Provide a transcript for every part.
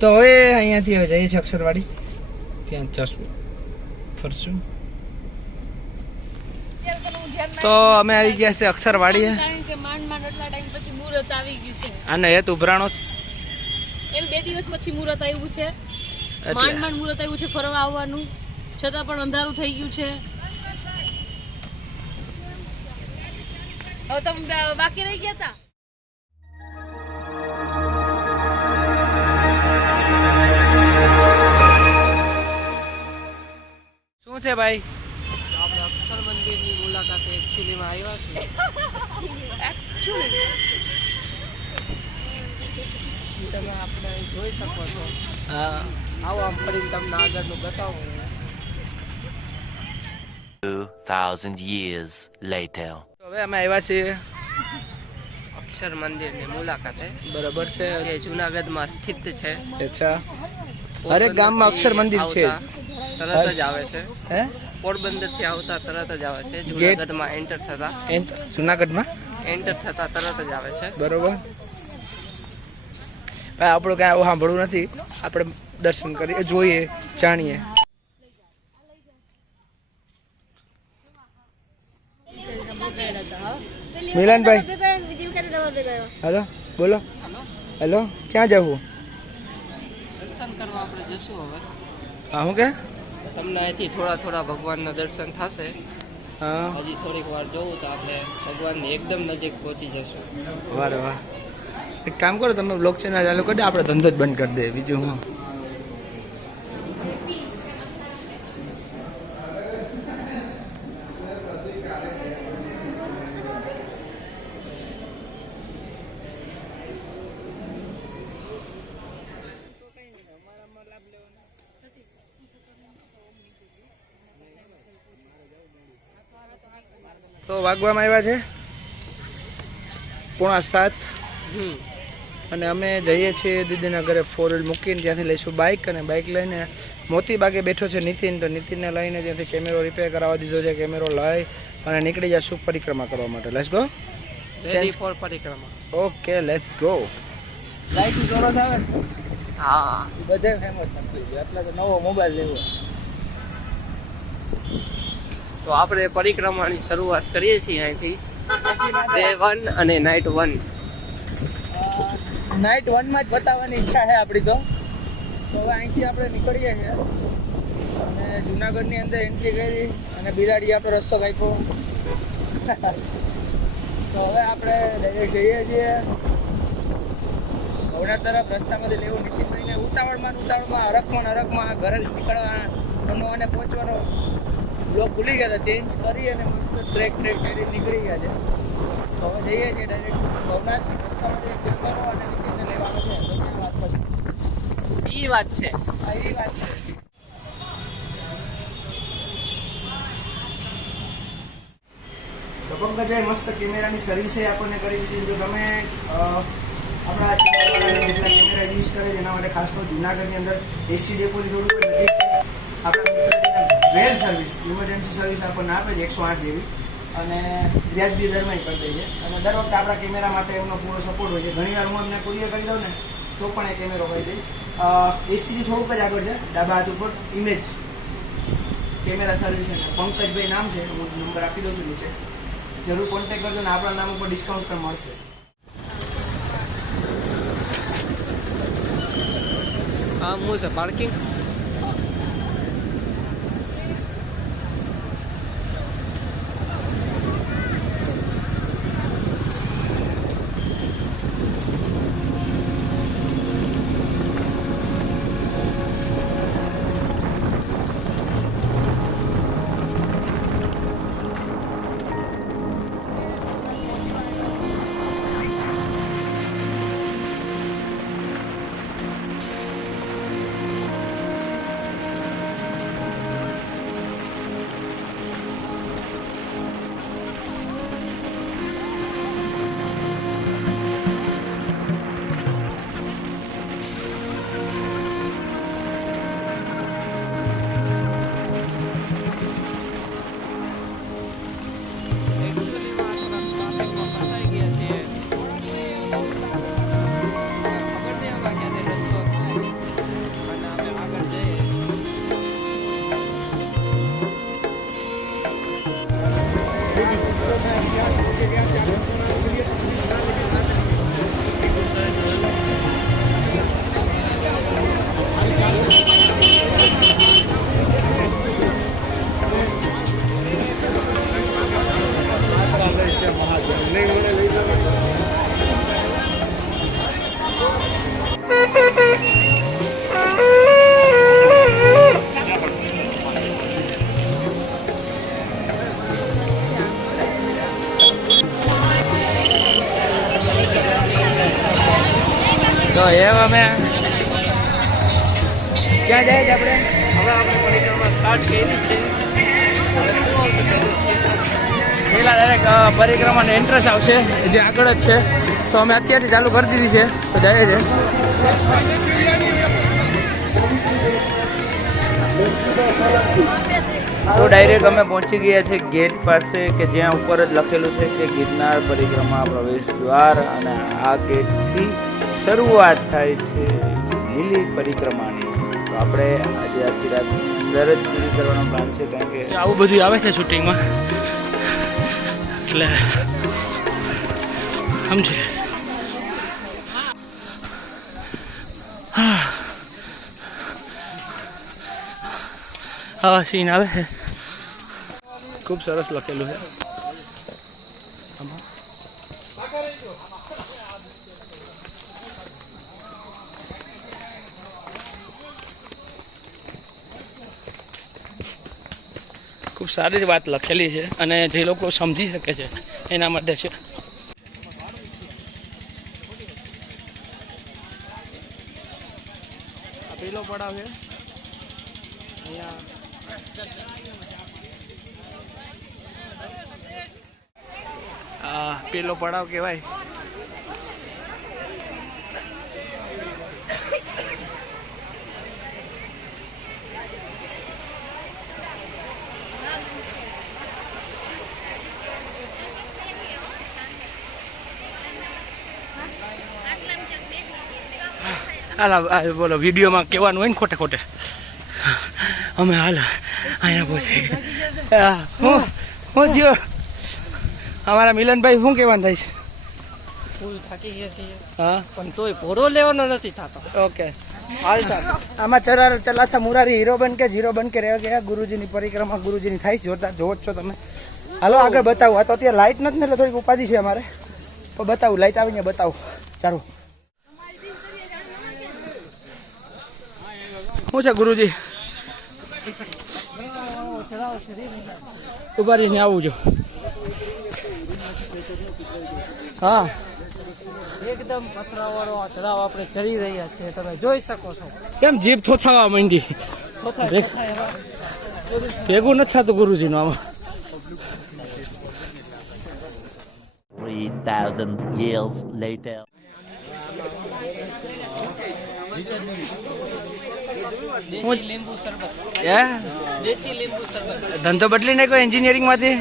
તો હવે અહીંયાથી હવે જઈએ છીએ અક્ષરવાડી, ત્યાં જશું ફરશું. તો અમે આવી ગયા છે અક્ષરવાડી. આને હેત ઉભરાણો 2 દિવસ પછી મુહૂર્ત આવ્યું છે. માંડ મુહૂર્ત આવ્યું છે ફરવા આવવાનું, છતાં પણ અંધારું થઈ ગયું છે. હવે તમે બાકી રહી ગયા હતા. શું છે ભાઈ? આપણે અક્ષર મંદિરની મુલાકાતે એકચ્યુઅલીમાં આવ્યા છીએ. તમે આપણે જોઈ શકો છો. હા, આવો આમ ફરીને તમને આગળનું બતાવું. 2000 years later. હવે અમે આવ્યા છીએ અક્ષર મંદિરની મુલાકાતે. બરાબર છે. જે જુનાગઢમાં સ્થિત છે. અચ્છા, હરેક ગામમાં અક્ષર મંદિર છે. તરત જ આવે છે. હે, પોરબંદર થી આવતા તરત જ આવે છે. જુનાગઢમાં એન્ટર થતા જુનાગઢમાં તરત જ આવે છે. બરોબર. ભાઈ આપણું કાંઈ આવું સાંભળવું નથી, આપણે દર્શન કરીએ, જોઈએ, જાણીએ. મિલનભાઈ, હેલો, બોલો. હેલો, ક્યાં જવું? દર્શન કરવા આપણે જશું હવે. હા, શું કે તમને અહીંથી થોડા ભગવાનના દર્શન થશે. હા, હજી થોડીક વાર જોવું તો આપણે ભગવાનની એકદમ નજીક પહોંચી જશું. વારે વાહ. એક કામ કરો, તમે બ્લોગ ચેનલ ચાલુ કરી દે, આપણે ધંધો જ બંધ કરી દે, બીજું હું. તો વાગવામાં આવ્યા છે 6:45 અને અમે જઈએ છીએ દીદીના ઘરે. 4 વ્હીલ મૂકીને ત્યાંથી લઈશું બાઇક, અને બાઇક લઈને મોતી બાગે બેઠો છે નીતિન. તો નીતિનને લઈને ત્યાંથી કેમેરો રિપેર કરાવવા દીધો છે. કેમેરો લઈ અને નીકળી જશું પરિક્રમા કરવા માટે. Let's go. રેડી ફોર પરિક્રમા. Okay, let's go. લાઈટ જોરો આવે. હા, બધે ફેમસ થઈ ગયો, એટલે તો નવો મોબાઈલ લેવો. તો આપણે પરિક્રમાની શરૂઆત કરીએ છીએ અહીંથી. ડે 1 અને નાઇટ 1. નાઇટ 1 માં જ બતાવવાની ઈચ્છા છે આપણી. તો હવે અહીંથી આપણે નીકળીએ છીએ અને જુનાગઢની અંદર એન્ટ્રી કરી અને બિલાડી આપણો રસ્તો કાપ્યો. તો હવે આપણે ડાયરેક્ટ જઈએ છીએ ભવના તરફ. રસ્તામાંથી લેવું નીતિનભાઈને ઉતાવળમાં હરખમાં ઘરે જ નીકળવાનો અને પહોંચવાનો બ્લોક ભૂલી ગયા હતા. ચેન્જ કરી અને મસ્ત ટ્રેક કરી નીકળી ગયા છે. તો હવે જઈએ છીએ ડાયરેક્ટ ભવનાથ. રસ્તામાંથી કેમેરો અને નીતિનને લેવાનો છે. તો ત્યાં વાત કરી. એ વાત છે. હા, એ વાત છે. તો પંકજભાઈ મસ્ત કેમેરાની સર્વિસ આપણને કરી દીધી. જો તમે આપણા જેટલા કેમેરા યુઝ કરે છે એના માટે ખાસ તો જુનાગઢની અંદર એસટી ડેપોથી થોડું નજીક છે. આપણા વેલ સર્વિસ, ઇમરજન્સી સર્વિસ આપણને આપે છે 108 જેવી, અને વ્યાજબી દરમાં કરી દઈએ. અને દર વખતે આપણા કેમેરા માટે એમનો પૂરો સપોર્ટ હોય છે. ઘણીવાર હું એમને કુરિયર કરી દઉં ને તો પણ એ કેમેરો કરી દઈ. એસટીથી થોડુંક જ આગળ છે, ડાબા હાથ ઉપર ઇમેજ કેમેરા સર્વિસ છે. પંકજભાઈ નામ છે, હું નંબર આપી દઉં છું નીચે. જરૂર કોન્ટેક્ટ કરજો ને આપણા નામ ઉપર ડિસ્કાઉન્ટ પણ મળશે. હા, હું છે પાર્કિંગ. તો એમ અમે ક્યાં જાય છે આપણે? હવે આપણે પરિક્રમા સ્ટાર્ટ કરી છે. હવે શું આવશે પહેલાં ડાયરેક્ટ પરિક્રમાનો એન્ટ્રન્સ આવશે જે આગળ જ છે. તો અમે અત્યારથી ચાલુ કરી દીધી છે. તો જાય છે. તો ડાયરેક્ટ અમે પહોંચી ગયા છે ગેટ પાસે કે જ્યાં ઉપર જ લખેલું છે કે ગિરનાર પરિક્રમા પ્રવેશ દ્વાર, અને આ ગેટથી શરૂઆત થાય છે લીલી પરિક્રમાની. તો આપણે આજે આખી રાત અંદર જ પૂરી કરવાનો પ્લાન છે, કારણ કે આવું બધું આવે છે શૂટિંગમાં, એટલે સમજી લે. આવા સીન આવે છે. ખૂબ સરસ લખેલું છે. ખૂબ સારી જ વાત લખેલી છે, અને જે લોકો સમજી શકે છે એના માટે છે. આ પેલો પડાવ છે અહીંયા. આ પેલો પડાવ કહેવાય. હાલ બોલો, વિડીયોમાં કહેવાનું હોય ને ખોટે ખોટે. અમે હાલ અહીંયા પહોંચી હું થયો અમારા મિલનભાઈ શું કહેવાનું થાય છે? ફૂલ થાકી ગયા છીએ હા, પણ તોય ભોરો લેવાનો નથી થતો. ઓકે. હાલ ચાલ. આમાં ચલાતા મુરારી હીરો બન કે ઝીરો બન કે રહેવા ગયા. ગુરુજીની પરિક્રમા ગુરુજીની થાય છે, જોરદાર જોવો જ છો તમે. હાલો આગળ બતાવું. આ તો અત્યારે લાઇટ નથી ને એટલે થોડીક ઉપાધિ છે અમારે, તો બતાવું. લાઇટ આવીને બતાવું. ચાલો. શું છે ગુરુજી? ઉભા રહીને આવું જો. હા, એકદમ પથરાવાળો આ ચઢાવ આપણે ચડી રહ્યા છીએ, તમે જોઈ શકો છો. કેમ જીભ થોથાવા માંડી? ભેગું નથી થતું ગુરુજીનું આમાં. 3,000 years later. દેશી લીંબુ શરબત, હે, દેશી લીંબુ શરબત. ધંધો બદલી નાખ્યો એન્જિનિયરિંગ માંથી?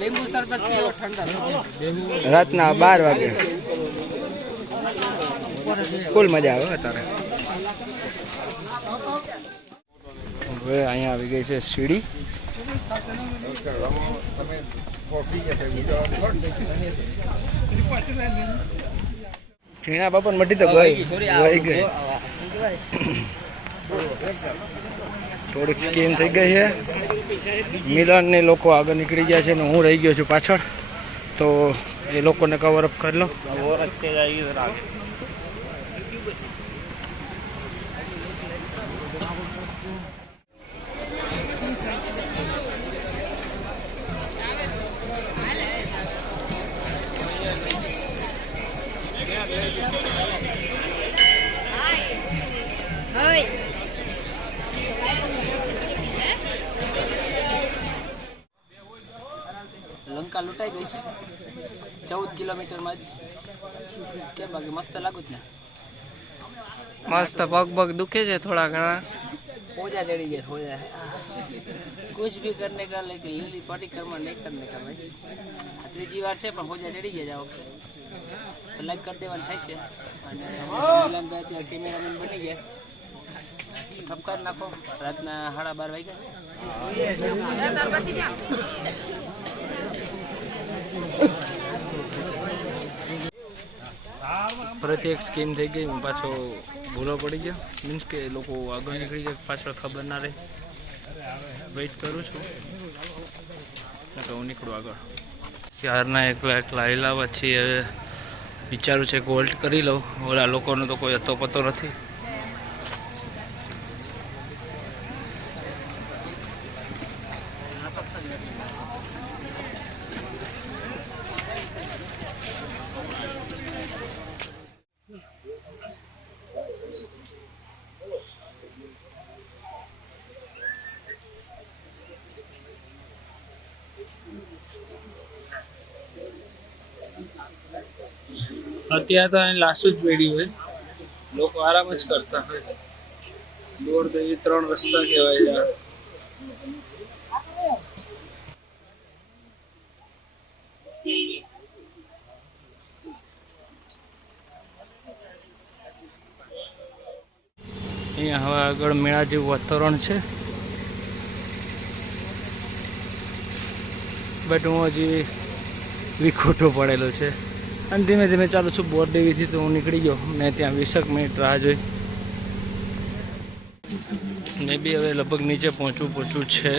લીંબુ શરબત પીવો ઠંડા. રાતના 12 વાગે ફૂલ મજા આવે અત્યારે. હવે અહીંયા આવી ગઈ છે સીડી. ઝીણા બાપા મટી તો ગઈ ગઈ. થોડીક સ્કીમ થઈ ગઈ છે. મિલન ને લોકો આગળ નીકળી ગયા છે ને હું રહી ગયો છું પાછળ, તો એ લોકોને કવર અપ કરી લો. લંકા લૂંટાઈ ગઈ છે 14 કિલોમીટરમાં જ. કેમ બાકી મસ્ત લાગુ જ ને? મસ્ત. પગ પગ દુખે છે થોડા ઘણા. હોજા ચડી ગયા હોજા. कुछ भी करने का, लेकिन લીલી પરિક્રમા નહીં કરને કા ભાઈ. આ ત્રીજી વાર છે પણ હોજા ચડી ગયા જાઓ તો લાઈક કરી દેવાનું થાય છે. અને મિલનભાઈ અત્યારે કેમેરામેન બની ગયા, ઠપકાર નાખો. રાતના 12:30 વાગ્યા છે. ફરીથી એક સ્કીમ થઈ ગઈ. હું પાછો ભૂલો પડી ગયો, મીન્સ કે લોકો આગળ નીકળી જાય પાછળ ખબર ના રહે. વેઇટ કરું છું તો હું નીકળું આગળ. ક્યારના એકલા આવેલા પછી હવે વિચારું છે કે હોલ્ટ કરી લઉં. ઓલા લોકોનો તો કોઈ હતો પતો નથી. અત્યારે તો અહીં લાસ્ટ જ વેડી હોય, લોકો આરામ જ કરતા હોય. દોડદેવી 3 રસ્તા કહેવાય યાર. અહીંયા હવે આગળ મેળા જેવું વાતાવરણ છે, બટ હું હજી વિખોટો પડેલો છે અને ધીમે ધીમે ચાલુ છું. બોરદેવીથી તો હું નીકળી ગયો ને ત્યાં 20 મિનિટ રાહ જોઈ. મેં બી હવે લગભગ નીચે પહોંચવું છે.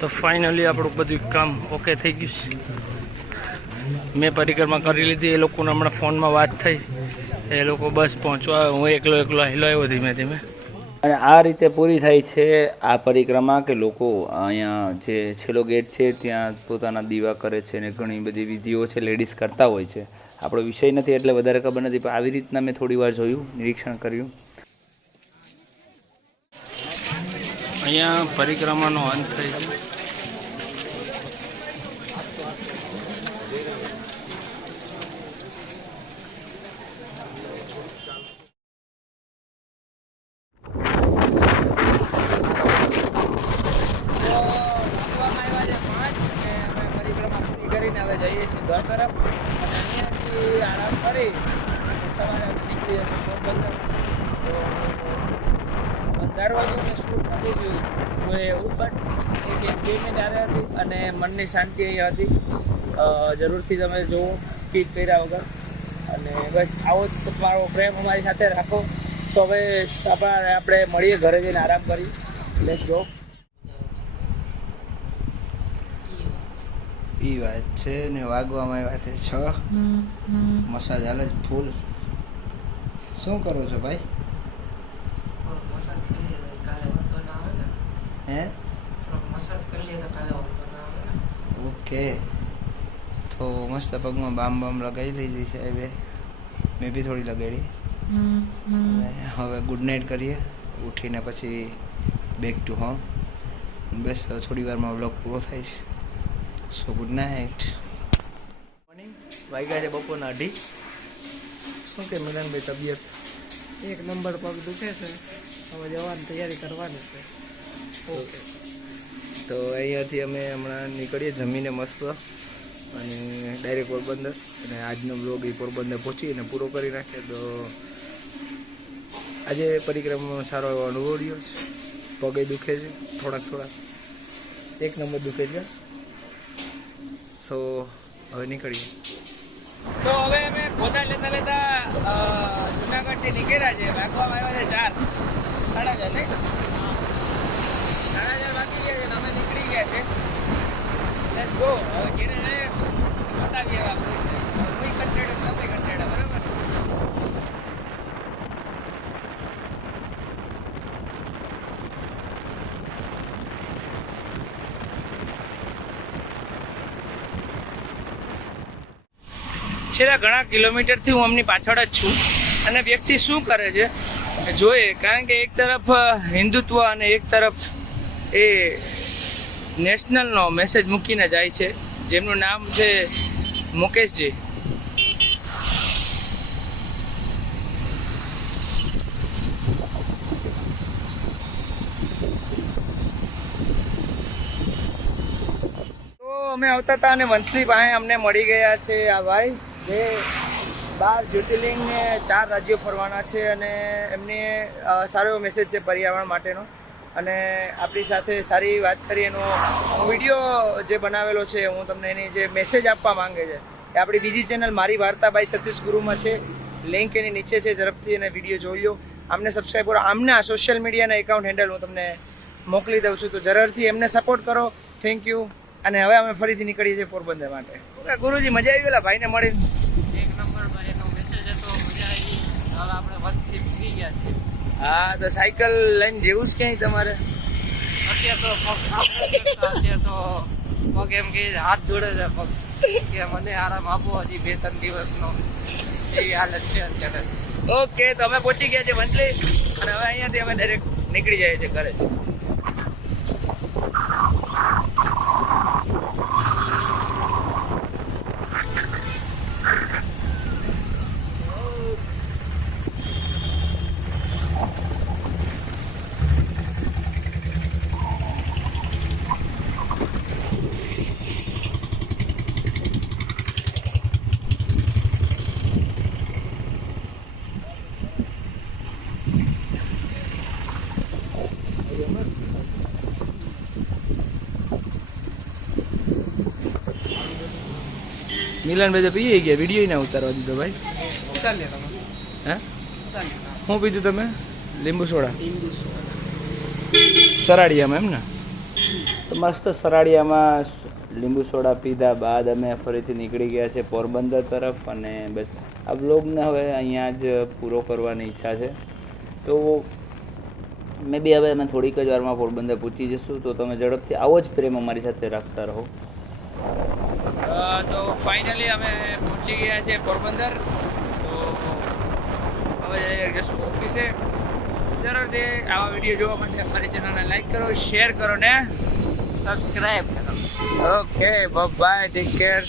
તો ફાઇનલી આપણું બધું કામ ઓકે થઈ ગયું છે. મેં પરિક્રમા કરી લીધી, એ લોકોને હમણાં ફોનમાં વાત થઈ, એ લોકો બસ પહોંચવા, હું એકલો હિલો આવ્યો ધીમે ધીમે. અને આ રીતે પૂરી થાય છે આ પરિક્રમા કે લોકો અહીંયા જે છેલ્લો ગેટ છે ત્યાં પોતાના દીવા કરે છે અને ઘણી બધી વિધિઓ છે લેડીઝ કરતા હોય છે. આપણો વિષય નથી એટલે વધારે ખબર નથી, પણ આવી રીતના મેં થોડી વાર જોયું, નિરીક્ષણ કર્યું. અહીંયા પરિક્રમાનો અંત થાય છે. કરીને હવે જઈએ છીએ ઘર તરફ અને અહીંયાથી આરામ કરી સવારે નીકળી અને પોરબંદર. તો 15 વાગે મેં શૂટ નથી જોઈએ એવું, બટ એક એન્જોયમેન્ટ આવી હતી અને મનની શાંતિ અહીંયા હતી. જરૂરથી તમે જુઓ, સ્કીપ કર્યા વગર. અને બસ આવો જ તમારો પ્રેમ અમારી સાથે રાખો. તો હવે આપણે મળીએ ઘરે જઈને આરામ કરી. Let's go. એ વાત છે ને, વાગવામાં આવ્યા તે 6. મસાજ હાલે જ ફૂલ. શું કરો છો ભાઈ? હે ઓકે. તો મસ્ત પગમાં બામ લગાવી લીધી છે હવે. મેં બી થોડી લગાડી. હવે ગુડ નાઇટ કરીએ ઉઠીને, પછી બેક ટુ હોમ. બસ થોડી વારમાં વ્લોગ પૂરો થાય છે. સો ગુડ નાઇટ. મોર્નિંગ વાગ્યા છે બપોરના 2:30. શું કે મિલનભાઈ તબિયત? 1 નંબર પગ દુખે છે, હવે જવાની તૈયારી કરવાની છે. ઓકે. તો અહીંયાથી અમે હમણાં નીકળીએ જમીને મસ્ત અને ડાયરેક્ટ પોરબંદર. અને આજનો બ્લોગ એ પોરબંદર પહોંચીને પૂરો કરી નાખીએ. તો આજે પરિક્રમાનો સારો એવો અનુભવ રહ્યો છે. પગે દુખે છે થોડાક. 1 નંબર દુખે છે. સો હવે નીકળીએ. તો હવે અમે પોતા લેતા જુનાગઢથી નીકળ્યા છે. વાગવામાં આવ્યા છે 4, 4:30 નહીં? 4:30 વાગી ગયા છે ને અમે નીકળી ગયા છે. Let's go. હવે ઘેરે જઈએ, બતાવીએ આપણે. હું કંટેડ, તમે કંટેડ, બરાબર? છેલ્લા ઘણા કિલોમીટરથી હું એમની પાછળ જ છું અને વ્યક્તિ શું કરે છે જોઈએ. કારણ કે એક તરફ હિન્દુત્વ અને એક તરફ એ નેશનલનો મેસેજ મૂકીને જાય છે, જેમનું નામ છે મુકેશજી. તો અમે આવતા હતા અને વંથલી પાસે અમને મળી ગયા છે આ ભાઈ, જે 12 જ્યોતિર્લિંગ ને 4 રાજ્યો ફરવાના છે. અને એમને સારો એવો મેસેજ છે પર્યાવરણ માટેનો. અને આપણી સાથે સારી વાત કરી. એનો વિડીયો જે બનાવેલો છે, હું તમને એની જે મેસેજ આપવા માંગે છે એ આપણી બીજી ચેનલ મારી વાર્તા બાય સતીશ ગુરુમાં છે. લિંક એની નીચે છે, ઝડપથી એને વિડીયો જોઈ લો. આમને સબસ્ક્રાઈબ કરો. આમના સોશિયલ મીડિયાના એકાઉન્ટ હેન્ડલ હું તમને મોકલી દઉં છું, તો જરૂરથી એમને સપોર્ટ કરો. Thank you. અને હવે અમે ફરીથી નીકળીએ છીએ પોરબંદર માટે. ગુરુજી મજા આવી ગયેલા ભાઈને મળી? 1 નંબર ભાઈ, એનો મેસેજ હતો, મજા આવી. હવે આપણે વતથી ભૂગી ગયા છીએ. હા, તો સાયકલ લઈને જેવું જ ક્યાંય તમારે? અત્યારે તો પગ કામ નથી કરતા. અત્યારે તો પગ એમ કે હાથ જોડે છે પગ કે મને આરામ આપો હજી 2-3 દિવસનો એવી હાલત છે અત્યારે. ઓકે તો અમે પહોંચી ગયા છે વંથલી અને હવે અહીંયાથી અમે ડાયરેક્ટ નીકળી જઈએ છીએ ઘરે. મિલનભાઈ તો પી ગયા, વિડીયો ના ઉતારવા દીધો ભાઈ. ચાલે તમે હે ચાલે શું પીધું તમે? લીંબુ સોડા સરાડિયામાં એમ ને? તો મસ્ત સરાડિયામાં લીંબુ સોડા પીધા બાદ અમે ફરીથી નીકળી ગયા છે પોરબંદર તરફ અને બસ આ બ્લોગને હવે અહીંયા જ પૂરો કરવાની ઈચ્છા છે. તો મે બી હવે અમે થોડીક જ વારમાં પોરબંદર પહોંચી જશું. તો તમે ઝડપથી આવો જ પ્રેમ અમારી સાથે રાખતા રહો. તો ફાઇનલી અમે પહોંચી ગયા છે પોરબંદર. તો હવે જશું ઓફિસે. જરૂરથી આવા વિડીયો જોવા માટે અમારી ચેનલને લાઈક કરો, શેર કરો ને સબસ્ક્રાઈબ કરો. Okay bye, take care.